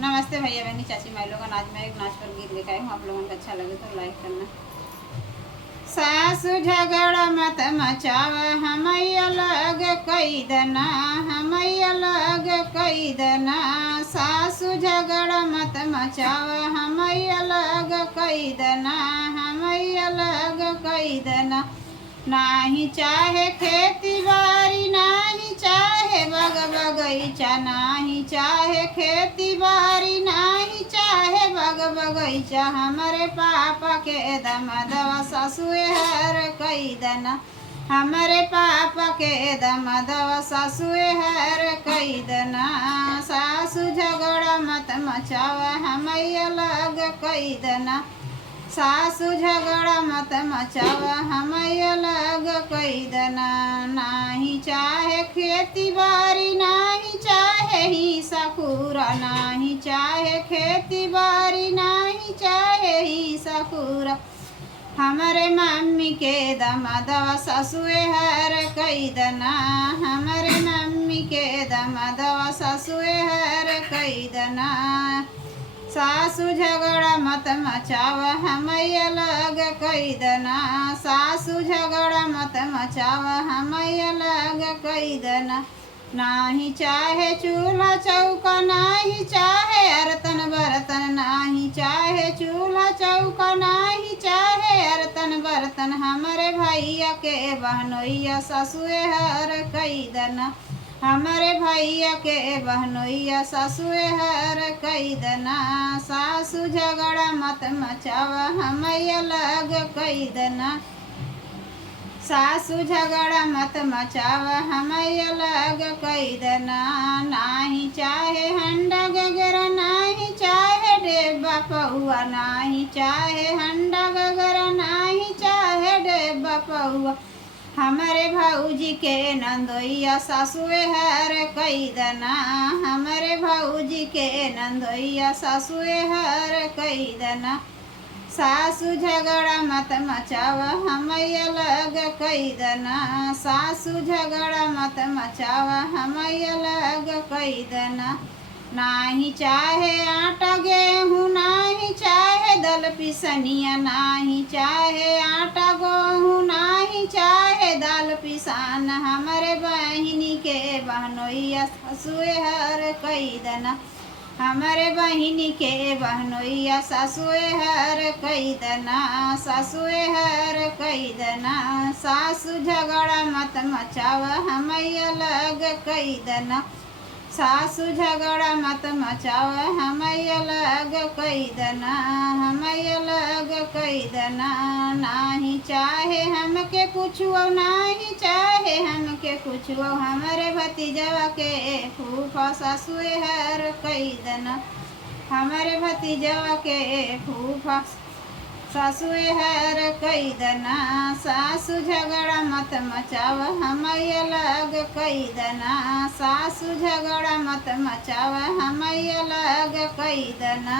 नमस्ते भैया बहनी चाची भाई लोगन। आज मैं एक नाच पर गीत लेकर आई हूँ। आप लोगों को अच्छा लगे तो लाइक करना। सासु झगड़ा मत मचाव हमैया लग कई दना, हमैया लग कई दना। सासु झगड़ा मत मचाव हमैया लग कई दना, हमैया लग कई दना। नाही चाहे खेती बाड़ी, नाही चाहे बग बगीचा, नाही चाहे खेती बाड़ी, नाही चाहे बग बगीचा। हमारे पापा के दमदवा सासुए हर कई दना, हमारे पापा के दमदवा सासुए हर कई दना। सासु झगड़ा मत मचावा हमैया लग कई दना, सासु झगड़ा मत मचावा हमैया लग कई दना। नाही चाहे खेती बाड़ी, नाही चाहे ही सखुरा, नाही चाहे खेती बाड़ी, नाही चाहे ही सखुरा। हमारे मम्मी के दमदवा सासुए हर कई दना, हमारे मम्मी के दमदवा सासुए हर कई दना। सासु झगड़ा मत मचाव हमैया लग कई दना, सासु झगड़ा मत मचाव हमैया लग कई दना। नाही चाहे चूल्हा चौका, नाही चाहे अरतन बर्तन, नाही चाहे चूल्हा चौका, नाही चाहे अरतन बर्तन। हमारे भैया के बहनोइया सासुए हर कई दना, हमारे भैया के बहनोइया सासुए हर कई दना। सासु झगड़ा मत मचावा हमैया लग कई दना, सासु झगड़ा मत मचावा हमैया लग कई दना। नाही चाहे हंडा गगरा, नाही चाहे डेब्बा पहुआ, नाही चाहे हंडा गगरा, नाही चाहे डेब्बा पहुआ। हमारे भौजी के नंदोइया सासुए हर कई दना, हमारे भौजी के नंदोइया सासुए हर कई दना। सासु झगड़ा मत मचावा हमैया लग कई दना, सासु झगड़ा मत मचावा हमैया लग कई दना। नाही चाहे आटा गेहूँ, नाही चाहे दल पिसनिया, नाही चाहे आटा गेहूँ, नाही चाहे दाल पिसान। हमारे बहिनी के बहनोइया सासुए हर कई दना, हमारे बहिनी के बहनोइया सासुए हर कई दना, सासुए हर कई दना। सासु झगड़ा मत मचावा हमैया लग कई दना, सासु झगड़ा मत मचावा हमैया लग कई दना, हमैया लग कई दना। नाही चाहे हमके कुछो, नाही चाहे हमके कुछो। हमारे भतीजवा के फूफा सासुए हर कई दना, हमारे भतीजवा के फूफा सासुए हर कई दना। सासु झगड़ा मत मचावा हमैया लग कई दना, सासु झगड़ा मत मचावा हमैया लग कई दना।